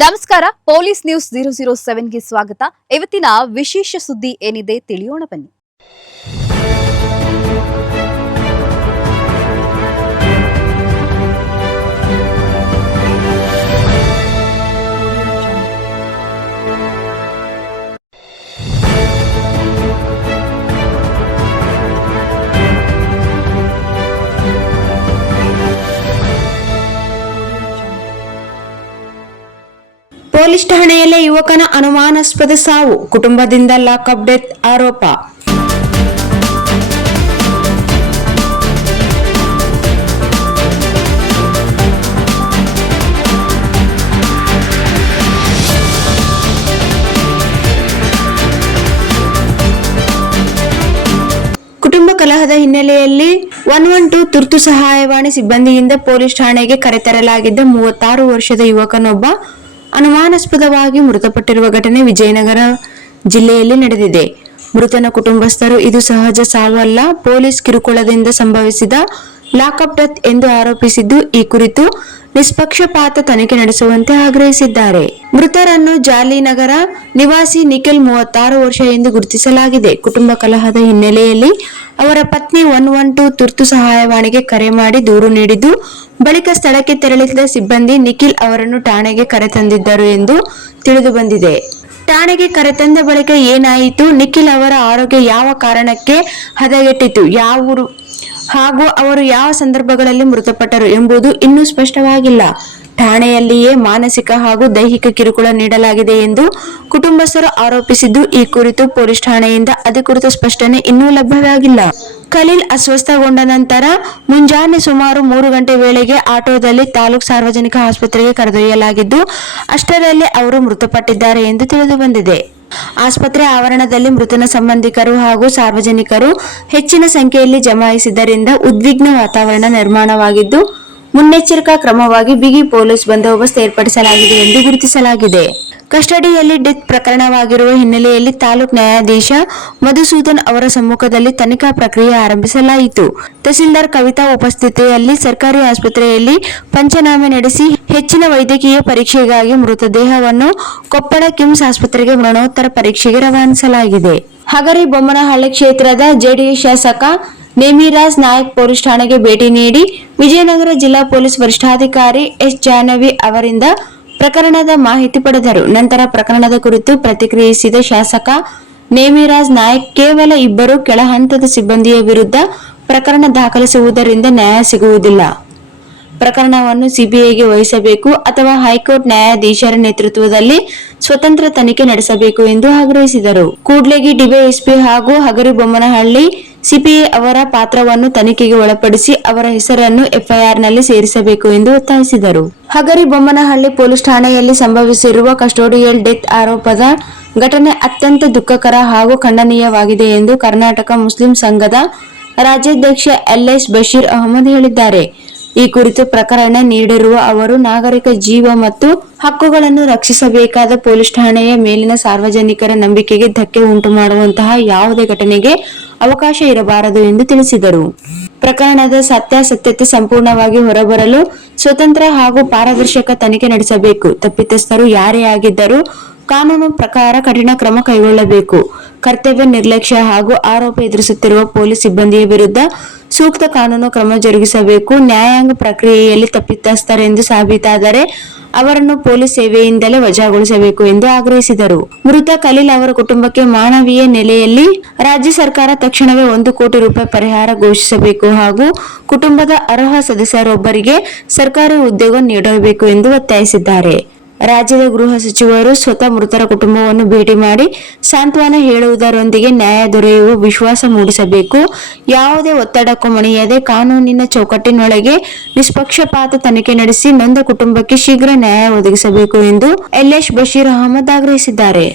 ನಮಸ್ಕಾರ, police news 007ಗೆ ಸ್ವಾಗತ. ಇವತ್ತಿನ ವಿಶೇಷ ಸುದ್ದಿ ಏನಿದೆ ತಿಳಿಯೋಣ ಬನ್ನಿ. ಪೊಲೀಸ್ ಠಾಣೆಯಲ್ಲೇ ಯುವಕನ ಅನುಮಾನಾಸ್ಪದ ಸಾವು, ಕುಟುಂಬದಿಂದ ಲಾಕಪ್ ಡೆತ್ ಆರೋಪ. ಕುಟುಂಬ ಕಲಹದ ಹಿನ್ನೆಲೆಯಲ್ಲಿ 112 ತುರ್ತು ಸಹಾಯವಾಣಿ ಸಿಬ್ಬಂದಿಯಿಂದ ಪೊಲೀಸ್ ಠಾಣೆಗೆ ಕರೆತರಲಾಗಿದ್ದ 36 ವರ್ಷದ ಯುವಕನೊಬ್ಬ ಅನುಮಾನಾಸ್ಪದವಾಗಿ ಮೃತಪಟ್ಟಿರುವ ಘಟನೆ ವಿಜಯನಗರ ಜಿಲ್ಲೆಯಲ್ಲಿ ನಡೆದಿದೆ. ಮೃತನ ಕುಟುಂಬಸ್ಥರು ಇದು ಸಹಜ ಸಾವಲ್ಲ, ಪೊಲೀಸ್ ಕಿರುಕುಳದಿಂದ ಸಂಭವಿಸಿದ ಲಾಕಪ್ ಡೆತ್ ಎಂದು ಆರೋಪಿಸಿದ್ದು, ಈ ಕುರಿತು ನಿಷ್ಪಕ್ಷಪಾತ ತನಿಖೆ ನಡೆಸುವಂತೆ ಆಗ್ರಹಿಸಿದ್ದಾರೆ. ಮೃತರನ್ನು ಜಾಲಿನಗರ ನಿವಾಸಿ ನಿಖಿಲ್ 36 ವರ್ಷ ಎಂದು ಗುರುತಿಸಲಾಗಿದೆ. ಕುಟುಂಬ ಕಲಹದ ಹಿನ್ನೆಲೆಯಲ್ಲಿ ಅವರ ಪತ್ನಿ 112 ತುರ್ತು ಸಹಾಯವಾಣಿಗೆ ಕರೆ ಮಾಡಿ ದೂರು ನೀಡಿದ್ದು, ಬಳಿಕ ಸ್ಥಳಕ್ಕೆ ತೆರಳಿದ ಸಿಬ್ಬಂದಿ ನಿಖಿಲ್ ಅವರನ್ನು ಠಾಣೆಗೆ ಕರೆತಂದಿದ್ದರು ಎಂದು ತಿಳಿದು ಬಂದಿದೆ. ಠಾಣೆಗೆ ಕರೆತಂದ ಬಳಿಕ ಏನಾಯಿತು, ನಿಖಿಲ್ ಅವರ ಆರೋಗ್ಯ ಯಾವ ಕಾರಣಕ್ಕೆ ಹದಗೆಟ್ಟಿತು, ಹಾಗೂ ಅವರು ಯಾವ ಸಂದರ್ಭಗಳಲ್ಲಿ ಮೃತಪಟ್ಟರು ಎಂಬುದು ಇನ್ನೂ ಸ್ಪಷ್ಟವಾಗಿಲ್ಲ. ಠಾಣೆಯಲ್ಲಿಯೇ ಮಾನಸಿಕ ಹಾಗೂ ದೈಹಿಕ ಕಿರುಕುಳ ನೀಡಲಾಗಿದೆ ಎಂದು ಕುಟುಂಬಸ್ಥರು ಆರೋಪಿಸಿದ್ದು, ಈ ಕುರಿತು ಪೊಲೀಸ್ ಠಾಣೆಯಿಂದ ಅಧಿಕೃತ ಸ್ಪಷ್ಟನೆ ಇನ್ನೂ ಲಭ್ಯವಾಗಿಲ್ಲ. ಖಲೀಲ್ ಅಸ್ವಸ್ಥಗೊಂಡ ನಂತರ ಮುಂಜಾನೆ ಸುಮಾರು 3 ಗಂಟೆ ವೇಳೆಗೆ ಆಟೋದಲ್ಲಿ ತಾಲೂಕು ಸಾರ್ವಜನಿಕ ಆಸ್ಪತ್ರೆಗೆ ಕರೆದೊಯ್ಯಲಾಗಿದ್ದು, ಅಷ್ಟರಲ್ಲಿ ಅವರು ಮೃತಪಟ್ಟಿದ್ದಾರೆ ಎಂದು ತಿಳಿದು ಬಂದಿದೆ. ಆಸ್ಪತ್ರೆ ಆವರಣದಲ್ಲಿ ಮೃತನ ಸಂಬಂಧಿಕರು ಹಾಗೂ ಸಾರ್ವಜನಿಕರು ಹೆಚ್ಚಿನ ಸಂಖ್ಯೆಯಲ್ಲಿ ಜಮಾಯಿಸಿದ್ದರಿಂದ ಉದ್ವಿಗ್ನ ವಾತಾವರಣ ನಿರ್ಮಾಣವಾಗಿದ್ದು, ಮುನ್ನೆಚ್ಚರಿಕಾ ಕ್ರಮವಾಗಿ ಬಿಗಿ ಪೊಲೀಸ್ ಬಂದೋಬಸ್ತ್ ಏರ್ಪಡಿಸಲಾಗಿದೆ ಎಂದು ಗುರುತಿಸಲಾಗಿದೆ. ಕಸ್ಟಡಿಯಲ್ಲಿ ಡೆತ್ ಪ್ರಕರಣವಾಗಿರುವ ಹಿನ್ನೆಲೆಯಲ್ಲಿ ತಾಲೂಕು ನ್ಯಾಯಾಧೀಶ ಮಧುಸೂದನ್ ಅವರ ಸಮ್ಮುಖದಲ್ಲಿ ತನಿಖಾ ಪ್ರಕ್ರಿಯೆ ಆರಂಭಿಸಲಾಯಿತು. ತಹಸೀಲ್ದಾರ್ ಕವಿತಾ ಉಪಸ್ಥಿತಿಯಲ್ಲಿ ಸರ್ಕಾರಿ ಆಸ್ಪತ್ರೆಯಲ್ಲಿ ಪಂಚನಾಮೆ ನಡೆಸಿ ಹೆಚ್ಚಿನ ವೈದ್ಯಕೀಯ ಪರೀಕ್ಷೆಗಾಗಿ ಮೃತದೇಹವನ್ನು ಕೊಪ್ಪಳ ಕಿಮ್ಸ್ ಆಸ್ಪತ್ರೆಗೆ ಮರಣೋತ್ತರ ಪರೀಕ್ಷೆಗೆ ರವಾನಿಸಲಾಗಿದೆ. ಹಗರಿಬೊಮ್ಮನಹಳ್ಳಿ ಕ್ಷೇತ್ರದ ಜೆಡಿಎಸ್ ಶಾಸಕ ನೇಮಿರಾಜ್ ನಾಯಕ್ ಪೊಲೀಸ್ ಠಾಣೆಗೆ ಭೇಟಿ ನೀಡಿ ವಿಜಯನಗರ ಜಿಲ್ಲಾ ಪೊಲೀಸ್ ವರಿಷ್ಠಾಧಿಕಾರಿ ಎಸ್ ಜಾಹ್ನವಿ ಅವರಿಂದ ಪ್ರಕರಣದ ಮಾಹಿತಿ ಪಡೆದರು. ನಂತರ ಪ್ರಕರಣದ ಕುರಿತು ಪ್ರತಿಕ್ರಿಯಿಸಿದ ಶಾಸಕ ನೇಮಿರಾಜ್ ನಾಯಕ್, ಕೇವಲ 2 ಕೆಳಹಂತದ ಸಿಬ್ಬಂದಿಯ ವಿರುದ್ಧ ಪ್ರಕರಣ ದಾಖಲಿಸುವುದರಿಂದ ನ್ಯಾಯ ಸಿಗುವುದಿಲ್ಲ. ಪ್ರಕರಣವನ್ನು ಸಿಬಿಐಗೆ ವಹಿಸಬೇಕು ಅಥವಾ ಹೈಕೋರ್ಟ್ ನ್ಯಾಯಾಧೀಶರ ನೇತೃತ್ವದಲ್ಲಿ ಸ್ವತಂತ್ರ ತನಿಖೆ ನಡೆಸಬೇಕು ಎಂದು ಆಗ್ರಹಿಸಿದರು. ಕೂಡ್ಲಿಗಿ ಡಿವೈಎಸ್ಪಿ ಹಾಗೂ ಹಗರಿಬೊಮ್ಮನಹಳ್ಳಿ ಸಿಪಿಐ ಅವರ ಪಾತ್ರವನ್ನು ತನಿಖೆಗೆ ಒಳಪಡಿಸಿ ಅವರ ಹೆಸರನ್ನು ಎಫ್ಐಆರ್ನಲ್ಲಿ ಸೇರಿಸಬೇಕು ಎಂದು ಒತ್ತಾಯಿಸಿದರು. ಹಗರಿಬೊಮ್ಮನಹಳ್ಳಿ ಪೊಲೀಸ್ ಠಾಣೆಯಲ್ಲಿ ಸಂಭವಿಸಿರುವ ಕಸ್ಟೋಡಿಯಲ್ ಡೆತ್ ಆರೋಪದ ಘಟನೆ ಅತ್ಯಂತ ದುಃಖಕರ ಹಾಗೂ ಖಂಡನೀಯವಾಗಿದೆ ಎಂದು ಕರ್ನಾಟಕ ಮುಸ್ಲಿಂ ಸಂಘದ ರಾಜ್ಯಾಧ್ಯಕ್ಷ ಎಲ್ಎಸ್ ಬಶೀರ್ ಅಹಮದ್ ಹೇಳಿದ್ದಾರೆ. ಈ ಕುರಿತು ಪ್ರಕರಣ ನೀಡಿರುವ ಅವರು, ನಾಗರಿಕ ಜೀವ ಮತ್ತು ಹಕ್ಕುಗಳನ್ನು ರಕ್ಷಿಸಬೇಕಾದ ಪೊಲೀಸ್ ಠಾಣೆಯ ಮೇಲಿನ ಸಾರ್ವಜನಿಕರ ನಂಬಿಕೆಗೆ ಧಕ್ಕೆ ಉಂಟು ಮಾಡುವಂತಹ ಯಾವುದೇ ಘಟನೆಗೆ ಅವಕಾಶ ಇರಬಾರದು ಎಂದು ತಿಳಿಸಿದರು. ಪ್ರಕರಣದ ಸತ್ಯಾಸತ್ಯತೆ ಸಂಪೂರ್ಣವಾಗಿ ಹೊರಬರಲು ಸ್ವತಂತ್ರ ಹಾಗೂ ಪಾರದರ್ಶಕ ತನಿಖೆ ನಡೆಸಬೇಕು. ತಪ್ಪಿತಸ್ಥರು ಯಾರೇ ಆಗಿದ್ದರೂ ಕಾನೂನು ಪ್ರಕಾರ ಕಠಿಣ ಕ್ರಮ ಕೈಗೊಳ್ಳಬೇಕು. ಕರ್ತವ್ಯ ನಿರ್ಲಕ್ಷ್ಯ ಹಾಗೂ ಆರೋಪ ಎದುರಿಸುತ್ತಿರುವ ಪೊಲೀಸ್ ಸಿಬ್ಬಂದಿಯ ವಿರುದ್ಧ ಸೂಕ್ತ ಕಾನೂನು ಕ್ರಮ ಜರುಗಿಸಬೇಕು. ನ್ಯಾಯಾಂಗ ಪ್ರಕ್ರಿಯೆಯಲ್ಲಿ ತಪ್ಪಿತಸ್ಥರೆಂದು ಸಾಬೀತಾದರೆ ಅವರನ್ನು ಪೊಲೀಸ್ ಸೇವೆಯಿಂದಲೇ ವಜಾಗೊಳಿಸಬೇಕು ಎಂದು ಆಗ್ರಹಿಸಿದರು. ಮೃತ ಖಲೀಲ್ ಅವರ ಕುಟುಂಬಕ್ಕೆ ಮಾನವೀಯ ನೆಲೆಯಲ್ಲಿ ರಾಜ್ಯ ಸರ್ಕಾರ ತಕ್ಷಣವೇ 1 ಕೋಟಿ ರೂಪಾಯಿ ಪರಿಹಾರ ಘೋಷಿಸಬೇಕು ಹಾಗೂ ಕುಟುಂಬದ ಅರ್ಹ ಸದಸ್ಯರೊಬ್ಬರಿಗೆ ಸರ್ಕಾರಿ ಉದ್ಯೋಗ ನೀಡಬೇಕು ಎಂದು ಒತ್ತಾಯಿಸಿದ್ದಾರೆ. ರಾಜ್ಯದ ಗೃಹ ಸಚಿವರು ಸ್ವತಃ ಮೃತರ ಕುಟುಂಬವನ್ನು ಭೇಟಿ ಮಾಡಿ ಸಾಂತ್ವನ ಹೇಳುವುದರೊಂದಿಗೆ ನ್ಯಾಯ ದೊರೆಯುವ ವಿಶ್ವಾಸ ಮೂಡಿಸಬೇಕು. ಯಾವುದೇ ಒತ್ತಡಕ್ಕೂ ಮಣಿಯದೆ ಕಾನೂನಿನ ಚೌಕಟ್ಟಿನೊಳಗೆ ನಿಷ್ಪಕ್ಷಪಾತ ತನಿಖೆ ನಡೆಸಿ ನೊಂದ ಕುಟುಂಬಕ್ಕೆ ಶೀಘ್ರ ನ್ಯಾಯ ಒದಗಿಸಬೇಕು ಎಂದು ಎಲ್ಎಸ್ ಬಶೀರ್ ಅಹಮದ್ ಆಗ್ರಹಿಸಿದ್ದಾರೆ.